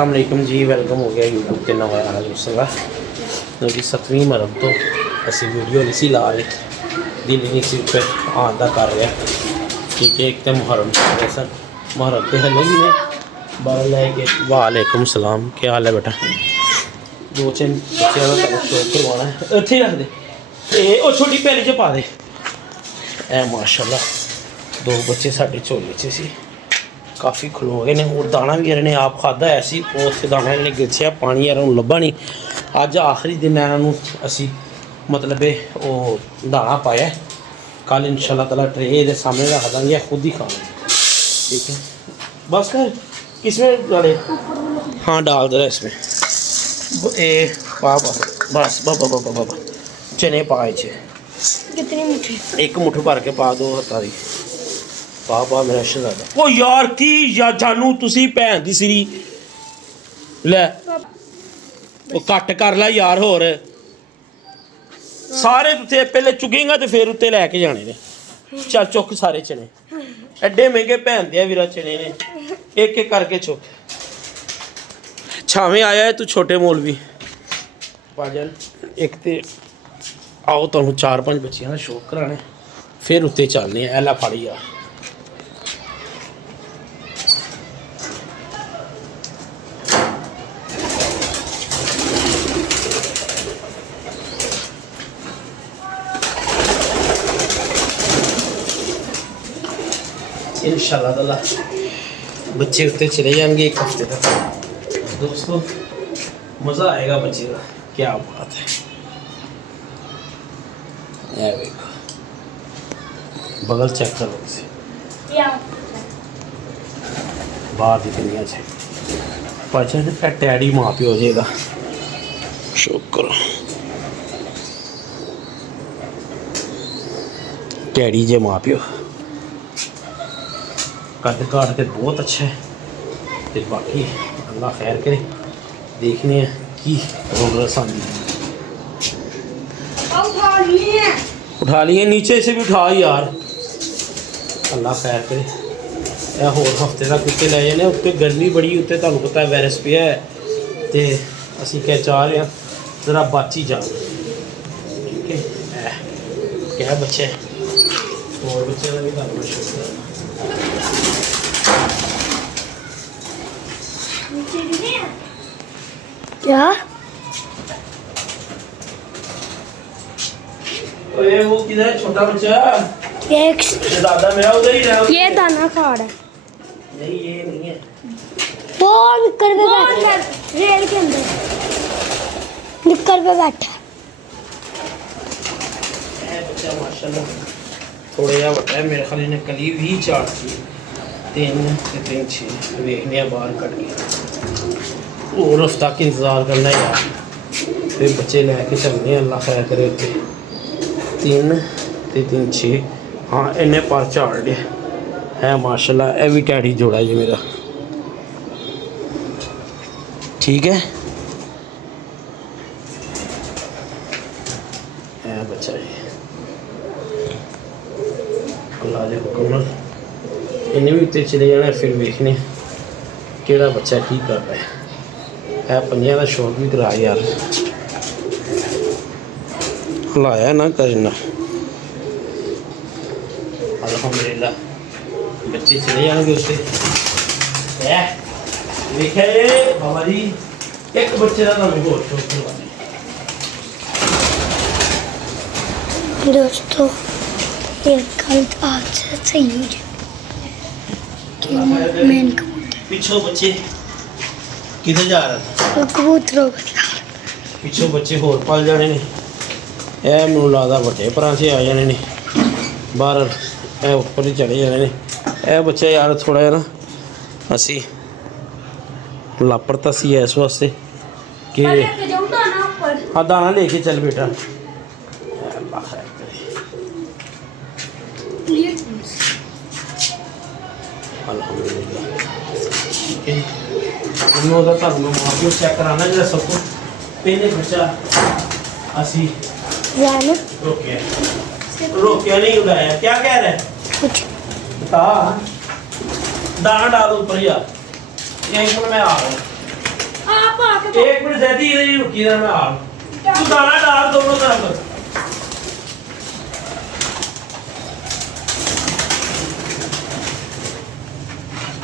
अस्सलामुअलैकुम जी, वेलकम हो गया यूट्यूब के नवा आना दूसरा क्योंकि 7वीं मरहम तो असी वीडियो नहीं सी ला रहे, दिल नहीं सी फिर आंदा कर रहा ठीक है। एक तो मुहर्रम सन मुहर्रम तो हले भी ने बाहर लेके। वालेकुम सलाम, क्या हाल है बेटा? दो तीन बच्चों का शौक करवाना है, इतने रख दे वो छोटी पैली च पा दे। ए माशाल्लाह दो बच्चे साढ़े झोले च सी, काफ़ी खलो गए ने। और दाना भी इन्होंने आप खादा है सी, उत्थे दाना इन्हें गिछया, पानी इन्होंने लब्भा नहीं। अज आखिरी दिन इन्हों असी मतलब वो दाना पाया, कल इंशाल्लाह ताला ट्रे दे सामने रख देंगे, खुद ही खाना ठीक है। बस कर किसमें डाले? हाँ डाल दे इसमें ए पा बस बाबा बाबा बाबा चने पाए छे। कितनी मुट्ठी? एक मुट्ठी भर के पा दो हत्ता दी पा मेरा शहजादा। ओ यार की या जानू तुसी भैन दी सिरी ले वो कट कर ला यार। होर सारे तुते पहले चुकेगा तो फिर उत्ते लैके जाने ने। चल चुक सारे चने, एडे महंगे भैन दिया वीरा चने ने, एक एक करके चुक। छावें आया है तू छोटे मौलवी भाजन। एक तो आओ तुहानू 4-5 बच्चियां दा शौक कराने, फिर उत्ते चलने। ऐला फड़ी यार इंशाल्लाह ताला बच्चे उत्ते चले जाएंगे एक हफ्ते तक। दोस्तों मज़ा आएगा बच्चे का, क्या बात है। ये देखो बगल चेक करो इसे, बाहर की दुनिया से पचन टैडी माँ प्यो जेगा शुक्र टैडी जे माँ प्यो कद काट के बहुत अच्छा है। तो बाकी अल्लाह खैर करे, देखने की प्रोग्रेस आती है। उठा लिए नीचे से भी उठा यार, अल्लाह खैर करे। यह होर हफ्ते तक उत्ते लै जाने, उत्ते गर्मी बड़ी, उत्ते तुहानू पता है वायरस पिया है, तो असी क्या चाह रहे हैं जरा बच ही जाओ ठीक है। क्या बच्चे होर बच्चे का भी तुहानू शुक्र है। क्या ओए वो किधर है छोटा बच्चा? एक दादा मेरा उधर ही रहा। ये दाना खा रहा है। नहीं ये नहीं है, वो निक्कर पे बैठा है, रेल के अंदर निक्कर पे बैठा है बच्चा माशाल्लाह। थोड़ा जिहा बड़ा है मेरे ख्याल ने कली भी 4 थी, 3 ते 3 6 देखने बाहर कट गया। और हफ्ता का इंतज़ार करना है यार, फिर बच्चे लैके चलने। अल्लाह खैर करे। उत्ते 3 ते 3 6 हाँ इन्हें पर झाड़ लिया है माशाल्लाह। यह भी टैडी जोड़ा जी मेरा ठीक है। बच्चा जी अल्लाह के हुक्म नाल इन्हें भी उत्ते चले जाना, फिर देखने केड़ा बच्चा की कर रहा है। पंजियां का शौक भी करा यार, हलाया ना करना। अल्हम्दुलिल्लाह बच्चे चले जाएंगे उससे। देखा बाबा जी एक बच्चे का तुम होर शौक करवाने। दोस्तों ये कल आज से सही हो जाए। मेन पिछो बच्चे किधर जा रहा था? कबूतरों पिछो बच्चे होर पल जाने ने। यह मैनू लगता बड़े भरा से आ जाने ने, बाहर ए उपर ही चले जाने ने। यह बच्चे यार थोड़ा जहा ना असी लापरता सी इस वास्ते कि हाँ दाना लेके चल बेटा। अल्हम्दुलिल्लाह ठीक है। उन्होंने तुहानू मां प्यो चेक कराना जो सब कुछ पहले बच्चा असी रोकिया नहीं उड़ाया। क्या कह रहा है? कुछ बता दाना डाल ऊपर यार, यहीं पर मैं आ रहा हूँ। एक मिनट जैदी इधर ही रुकी ना मैं आ तू दाना डाल दोनों तरफ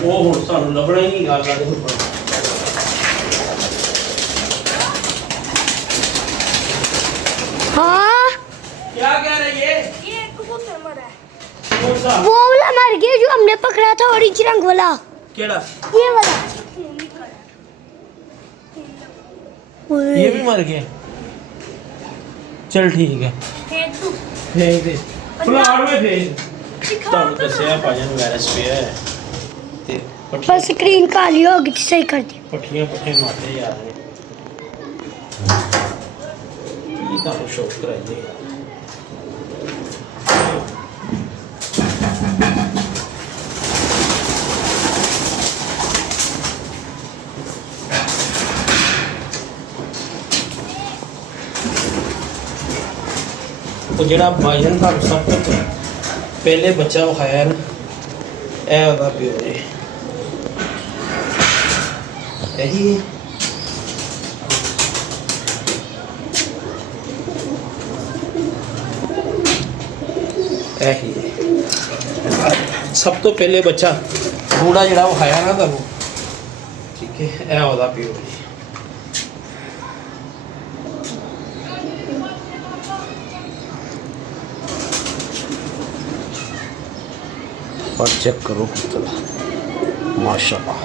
वो हुन सानू लभना ही नहीं गल आदे ऊपर हाँ क्या कह रही है ये कबूतर मरा है। कौन सा वो वाला मर गया जो हमने पकड़ा था ऑरेंज रंग वाला केड़ा ये वाला खून निकला ये भी मर गया चल ठीक है फेंक दूं भेज दे प्लाट में भेज दिखा ਤੁਹਾਨੂੰ ਦੱਸਿਆ ਭਾਜਨ ਵਾਇਰਸ ਪਿਆ ਹੈ ਤੇ बस स्क्रीन काली हो गई सही कर दी ਪੱਠੀਆਂ ਪੱਠੇ ਮਾਰਦੇ ਜਾ ਰਹੇ ਕੀ ਤੁਹਾਨੂੰ ਸ਼ੌਕ ਕਰਾਈਏ तो ਜਿਹੜਾ ਭਾਜਨ ਦਾ ਸਭ ਤੋਂ ਪਹਿਲੇ ਬੱਚਾ ਵਿਖਾਇਆ ਨਾ ਇਹ ਉਹਦਾ ਪਿਓ ਜੀ ਇਹੀ ਇਹੀ ਸਭ ਤੋਂ ਪਹਿਲੇ ਬੱਚਾ ਬੂੜਾ ਜਿਹੜਾ ਵਿਖਾਇਆ ਨਾ ਤੁਹਾਨੂੰ ਠੀਕ ਹੈ ਇਹ ਉਹਦਾ ਪਿਓ ਜੀ और चेक करो माशाल्लाह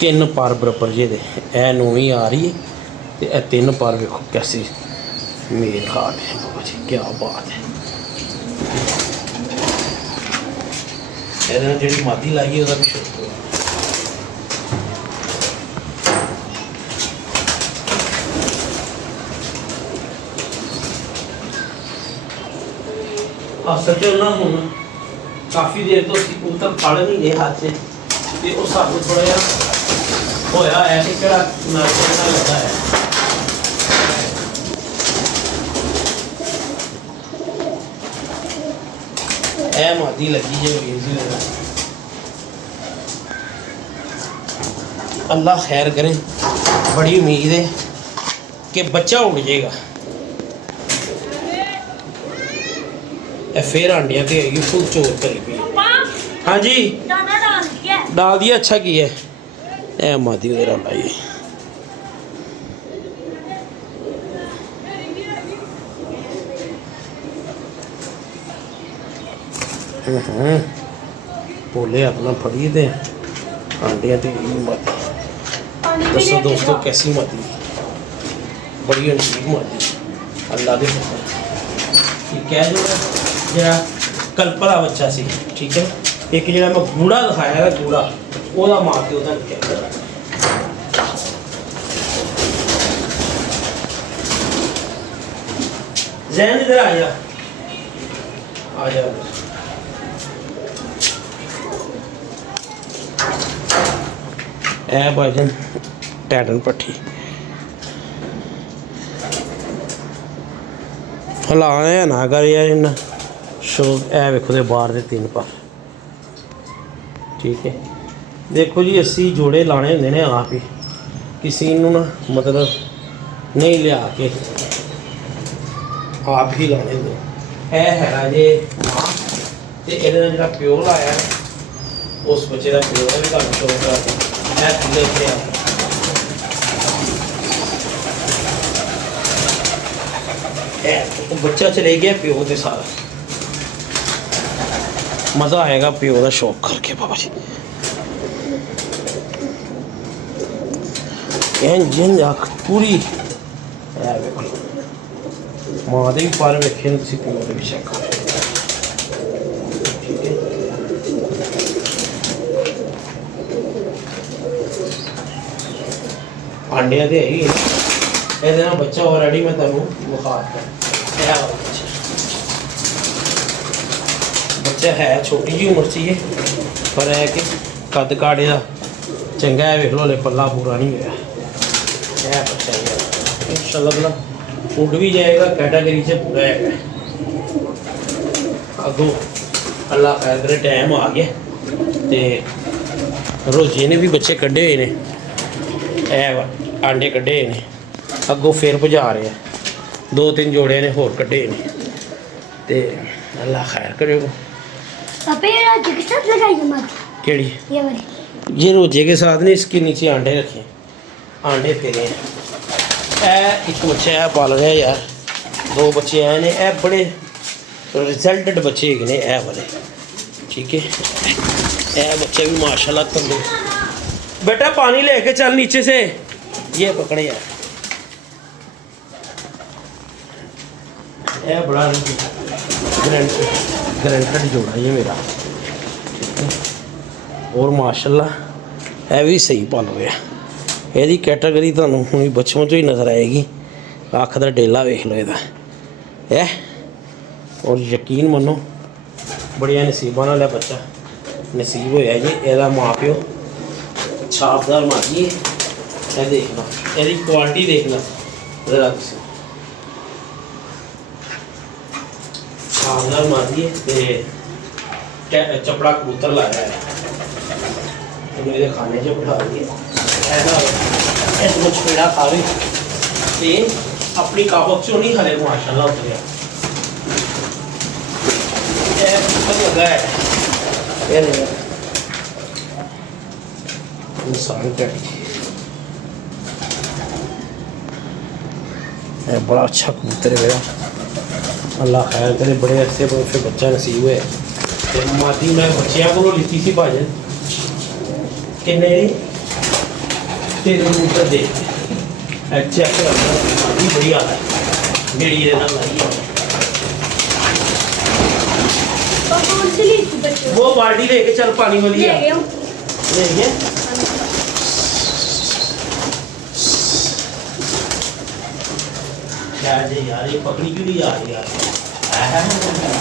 तीन पार बराबर जे दे ए नौवीं आ रही है तो यह तीन पार वेखो कैसी मेल खा रहे हैं बाबा जी क्या बात है जी मादी लाई है भी शुक्र सच्चो ना हूँ काफ़ी देर तो ਅਸੀਂ ਕਬੂਤਰ ਫੜ ਨਹੀਂ ਰਹੇ ਹੱਥ 'ਚ ਤੇ ਉਹ ਸਾਨੂੰ ਥੋੜਾ ਜਿਹਾ ਹੋਇਆ ਹੈ ਕਿ ਕਿਹੜਾ ਨਾਲ ਲੱਗਾ ਹੈ ਇਹ ਮਾਦੀ ਲੱਗੀ ਜੇ ਵੀਰ ਜੀ अल्लाह खैर करे बड़ी उम्मीद है कि बच्चा उड़ जाएगा फिर आंडिया के आएगी फुल चोर करी पी हाँ जी दाना डाल दिया डाल दिया अच्छा की है ए मादी उधर लाई बोले अपना फड़ी दे आंडिया ते मादी दसो दोस्तों कैसी मादी बड़ी अजीब मादी अल्लाह दे ठीक है जो ਜਿਹੜਾ ਕਲਪਲਾ ਬੱਚਾ ਸੀ ਠੀਕ ਹੈ ਇੱਕ ਜਿਹੜਾ ਮੈਂ ਗੂੜਾ ਦਿਖਾਇਆ ਹੈ ਗੂੜਾ ਉਹਦਾ ਮਾਰ ਕੇ ਉਹਦਾ ਨਿਕਲਿਆ ਜ਼ੈਨ ਇਧਰ ਆ ਜਾ ਆ ਜਾ ਇਹ ਭਾਜਨ ਟੈਟਨ ਪੱਠੀ ਹਲਾਇਆ ਨਾ ਕਰ ਯਾਰ ਇਹਨਾਂ शो ए वेखो दे बाहर दे तीन पर ठीक है देखो जी अस्सी जोड़े लाने होंगे ने आप ही किसी नू ना मतलब नहीं लिया के आप ही लाने होंगे ए हैगा जे मां ते इहदे नाल जिहड़ा प्यो लाया उस बच्चे दा प्यो दा भी तुहानू शो करा के ए थल्ले इत्थे आ बच्चा चले गया प्यो के सारा मज़ा आएगा प्यो का शौक करके बाबा जी जिन अख पूरी मां दे भी पर वेखे तुसीं प्यो दे भी चेक करो आंडिया दे है ਇਹਦੇ ਨਾਲ ਬੱਚਾ ਆਲਰੇਡੀ ਮੈਂ ਤੁਹਾਨੂੰ ਵਿਖਾ ਦਿੱਤਾ ਇਹ ਬੱਚਾ ਹੈ ਛੋਟੀ ਜਿਹੀ ਉਮਰ 'ਚ ਹੀ ਪਰ ਹੈ ਕਿ ਕੱਦ ਕਾੜੇ ਦਾ ਚੰਗਾ ਹੈ ਵੇਖ ਲਓ ਹਲੇ ਪੱਲਾ ਪੂਰਾ ਨਹੀਂ ਹੋਇਆ ਇਹ ਬੱਚਾ ਹੈ इंशाल्लाह उड़ भी जाएगा कैटेगरी से पूरा है अगो अल्लाह खैर करे टाइम आ गया तो रोजे ने भी बच्चे कढ़े हुए ने ਇਹ ਆਂਡੇ ਕੱਢੇ ਨੇ ਅੱਗੋਂ ਫੇਰ ਭਜਾ ਰਹੇ ਆ 2-3 ਜੋੜੇ ਨੇ ਹੋਰ ਕੱਢੇ ਨੇ ਤੇ ਅੱਲਾ ਖੈਰ ਕਰੇ पापा ये रोटी के साथ लगाइए मत केड़ी ये वाली ये रोजे के साथ ने इसके नीचे अंडे रखे अंडे तेरे एक बच्चा है पाल रहा है यार 2 बच्चे आए ने ए बड़े रिजल्टेड बच्चे ने ए वाले ठीक है ए बच्चे भी माशाल्लाह तंदुरुस्त बेटा पानी लेके चल नीचे से ये पकड़े यार ए बड़ा ग्रैंटेड जोड़ा ये मेरा और माशाल्लाह ਇਹ ਵੀ ਸਹੀ ਪਲ ਹੋਇਆ ਇਹਦੀ ਕੈਟਾਗਰੀ ਤੁਹਾਨੂੰ ਹੁਣੀ ਬਚਪਨ ਤੋਂ ਹੀ ਨਜ਼ਰ ਆਏਗੀ ਅੱਖ ਦਾ ਡੇਲਾ ਵੇਖ ਲਓ ਇਹਦਾ ਹੈ ਔਰ ਯਕੀਨ ਮੰਨੋ ਬੜੀਆਂ ਨਸੀਬਾਂ ਨਾਲ ਇਹ ਬੱਚਾ ਨਸੀਬ ਹੋਇਆ ਜੀ ਇਹਦਾ ਮਾਪਿਓ ਛਾਪਦਾਰ ਮਾਰੀ ਇਹ ਦੇਖਣਾ ਇਹਦੀ ਕੁਆਲਿਟੀ ਦੇਖਣਾ ਜ਼ਰਾ ਤੁਸੀਂ छापदार मारी है चपड़ा कबूतर लाया है मेरे खाने से बिठा दिए ऐसा इस मुझ पेड़ा खावे ते अपनी काबक चो नहीं खा माशाल्लाह उतरिया लगा है इंसान का बड़ा अच्छा कबूतर है मेरा अल्लाह खैर करे बड़े अच्छे फिर बच्चा नसीब हुए ते मादी मैं बच्चियां को लीती सी भाजन किन्ने तेरे कबूतर दे चेक करना मादी बड़ी आ है मेरी ये ना लाई है पापा कौन सी ली थी बच्चों वो बाल्टी लेके चल पानी वाली ले है गया हूँ ले गया यार ये पकड़ी क्यों नहीं आ रही यार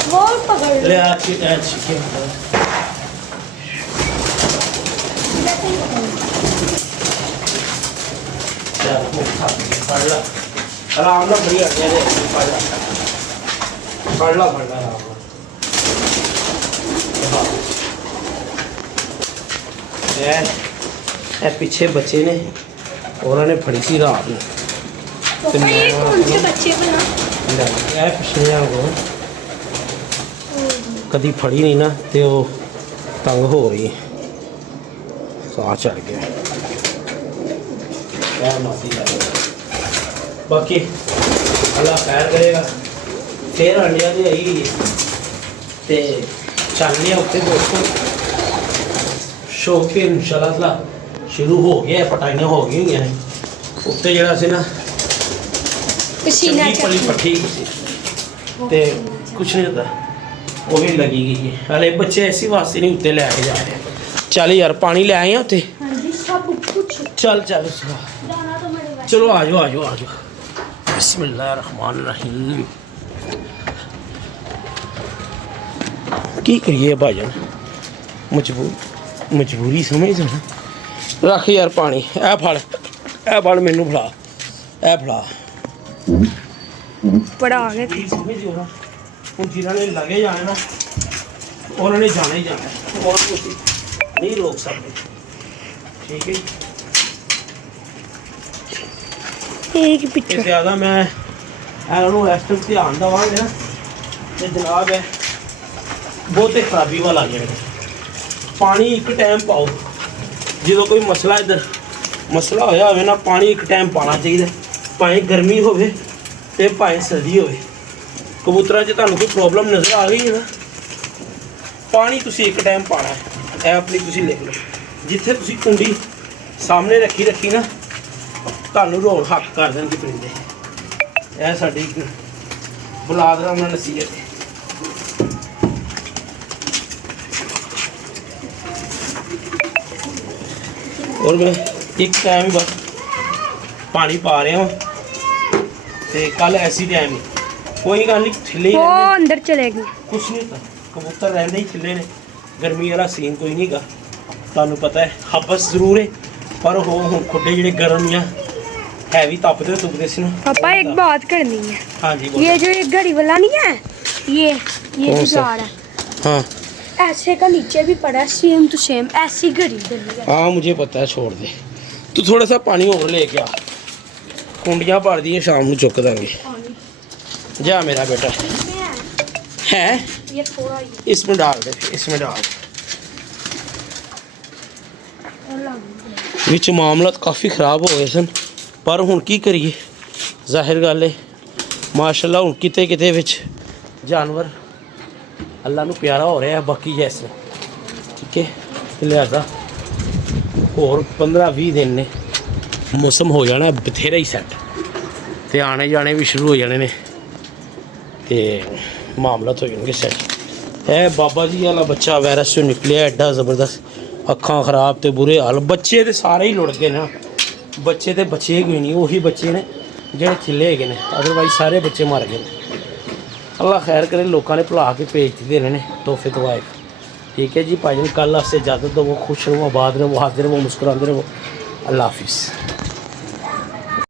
वो पकड़ ले आज के आराम ना बड़ी हटिया दे पढ़ ला आराम पीछे बच्चे ने उन्होंने फड़ी सी रात में पापा ये कौन से बच्चे बना पिछले को कभी फड़ी नहीं ना तो वो तंग हो रही साह चढ़ गया बाकी अल्लाह खैर करेगा फिर अंडिया की आई तो चल लिया उत्ते दोस्तों शौक के इंशाल्लाह शुरू हो गया पटाइयां हो गई हुई ने उत्ते जरा से ना पसीना पली पट्टी ते कुछ नहीं होता वो भी लगी गई है हले बच्चे ऐसी वास्ते नहीं उत्ते लैके जा रहे चल यार पानी ले आए हैं उत्ते हाँ जी सब कुछ चल चल दाना तो मेरे पास चलो आ जाओ बिस्मिल्लाहिर्रहमानिर्रहीम की करिए भाजन मजबूरी समझ ना रख यार पानी ए फड़ मैनू फड़ा ए फड़ा बड़ा आ गया समझ ना हूँ जिन्होंने लगे जाने ना उन्होंने जाना ही जाना है और कुछ नहीं रोक सकते ठीक है एक पीछे ज़्यादा मैं इस टाइम ध्यान देवांगे ना तो जनाब है बहुत खराबी वाला आ गया पानी एक टाइम पाओ जो कोई मसला इधर मसला होया होवे ना पानी एक टाइम पाना चाहिए भाएं गर्मी होवे ते भाएं सर्दी होवे कबूतरां च तुहानूं कोई प्रॉब्लम नज़र आ गई है ना पानी तुसीं एक टाइम पाना है ਇਹ ਆਪਣੀ ਤੁਸੀਂ ਲਿਖ ਲਓ ਜਿੱਥੇ ਤੁਸੀਂ ਕੁੰਡੀ ਸਾਹਮਣੇ ਰੱਖੀ ਨਾ ਤੁਹਾਨੂੰ ਰੋਣ ਹੱਕ ਕਰ ਦੇਣਗੇ ਪਰਿੰਦੇ ਇਹ ਸਾਡੀ ਬੁਲਾਦਰਾ ਨਾਲ ਨਸੀਹਤ ਹੈ और मैं एक टाइम बस पानी पा रहा हूँ तो कल ऐसी टाइम कोई गल नहीं थिले वो अंदर चले गए कुछ नहीं होता कबूतर रहते ही थिले ने गर्मी वाला सीन कोई नहीं गा तुहानू पता है हबस जरूर है पर वो हुण खुडे जिहड़े गर्म या है भी तपदे तुपदे सी ना पापा एक बात करनी है हाँ जी बोलो। ये जो एक घड़ी वाला नहीं है ये कौन सा? जुगाड़ है हाँ ऐसे का नीचे भी पड़ा है सेम टू सेम ऐसी घड़ी डली है हाँ मुझे पता है छोड़ दे ਤੂੰ ਥੋੜਾ ਸਾ ਪਾਣੀ ਹੋਰ ਲੈ ਕੇ ਆ ਕੁੰਡੀਆਂ ਭਰ ਦੀਆਂ ਸ਼ਾਮ ਨੂੰ ਚੁੱਕ ਦਾਂਗੇ ਜਾ ਮੇਰਾ बेटा है ये थोड़ा ही इसमें डाल दे इसमें डाल ਵਿੱਚ ਮਾਮਲਾਤ ਕਾਫੀ ਖਰਾਬ ਹੋ ਗਏ ਸਨ ਪਰ ਹੁਣ ਕੀ ਕਰੀਏ ਜ਼ਾਹਿਰ ਗੱਲ ਹੈ ਮਾਸ਼ਾਅੱਲਾ ਹੁਣ ਕਿਤੇ ਕਿਤੇ ਵਿੱਚ ਜਾਨਵਰ ਅੱਲਾ ਨੂੰ ਪਿਆਰਾ ਹੋ ਰਿਹਾ ਬਾਕੀ ਜੈਸੇ ਠੀਕ ਹੈ ਲਿਹਾਜ਼ਾ ਹੋਰ 15-20 ਦਿਨ ਨੇ ਮੌਸਮ ਹੋ ਜਾਣਾ ਬਥੇਰਾ ਹੀ ਸੈੱਟ ਤੇ ਆਣੇ ਜਾਣੇ ਵੀ ਸ਼ੁਰੂ ਹੋ ਜਾਣੇ ਨੇ ਤੇ ਮਾਮਲਾਤ ਹੋ ਜਾਣਗੇ ਸੈੱਟ ਹੈ ਬਾਬਾ ਜੀ ਵਾਲਾ ਬੱਚਾ ਵਾਇਰਸ ਚੋਂ ਨਿਕਲਿਆ ਐਡਾ ਜ਼ਬਰਦਸਤ ਅੱਖਾਂ ਖਰਾਬ ਤੇ ਬੁਰੇ ਹਾਲ ਬੱਚੇ ਤੇ ਸਾਰੇ ਹੀ ਲੁੜ ਗਏ ਨਾ ਬੱਚੇ ਤੇ ਬਚੇ ਕੋਈ ਨਹੀਂ ਉਹੀ ਬੱਚੇ ਨੇ ਜਿਹੜੇ ਖਿੱਲੇ ਹੈਗੇ ਨੇ ਅਦਰਵਾਈਜ਼ ਸਾਰੇ ਬੱਚੇ ਮਰ ਗਏ ਅੱਲਾ ਖੈਰ ਕਰੇ ਲੋਕਾਂ ਨੇ ਭੁਲਾ ਕੇ ਭੇਜ ਦਿੱਤੇ ਨੇ ਤੋਹਫੇ ਤਵਾਇਫ ठीक है जी भाईजान कल आपसे इजाज़त दो वो खुश रहो आबाद रहो हाजिर रहो मुस्कुराते रहो अल्लाह हाफिज़।